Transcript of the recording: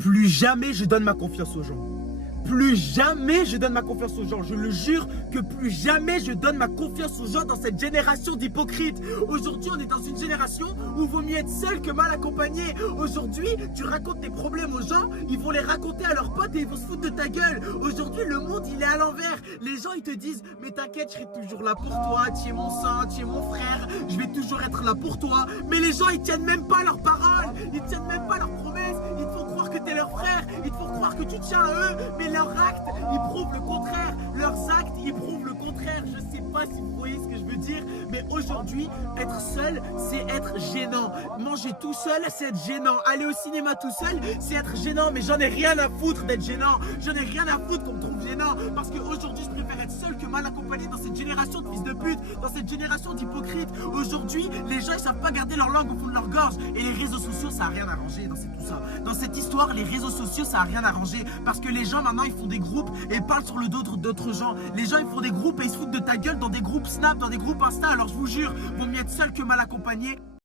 Plus jamais je donne ma confiance aux gens. Plus jamais je donne ma confiance aux gens. Je le jure que plus jamais je donne ma confiance aux gens dans cette génération d'hypocrites. Aujourd'hui, on est dans une génération où il vaut mieux être seul que mal accompagné. Aujourd'hui, tu racontes tes problèmes aux gens, ils vont les raconter à leurs potes et ils vont se foutre de ta gueule. Aujourd'hui, le monde, il est à l'envers. Les gens, ils te disent, mais t'inquiète, je serai toujours là pour toi. Tu es mon sang, tu es mon frère. Je vais toujours être là pour toi. Mais les gens, ils tiennent même pas leurs paroles. Ils tiennent même pas leurs promesses. Ils te font croire que t'es leur frère. Ils te font croire que tu tiens à eux. Mais leurs actes, ils prouvent le contraire. Leurs actes, ils prouvent le contraire. Je sais pas si vous voyez ce que je veux dire, mais aujourd'hui, être seul, c'est être gênant. Manger tout seul, c'est être gênant. Aller au cinéma tout seul, c'est être gênant. Mais j'en ai rien à foutre d'être gênant. J'en ai rien à foutre qu'on me trouve gênant. Parce qu'aujourd'hui, je préfère être seul que mal accompagné dans cette génération de fils de pute, dans cette génération d'hypocrites. Aujourd'hui, les gens, ils savent pas garder leur langue au fond de leur gorge. Et les réseaux sociaux, ça a rien arrangé dans tout ça. Dans cette histoire, les réseaux sociaux, ça a rien arrangé. Parce que les gens, maintenant, ils font des groupes et parlent sur le dos d'autres gens. Les gens, ils font des groupes et ils se foutent de ta gueule dans des groupes Snap, dans des groupes Insta. Alors, je vous jure, vaut mieux être seul que mal accompagné.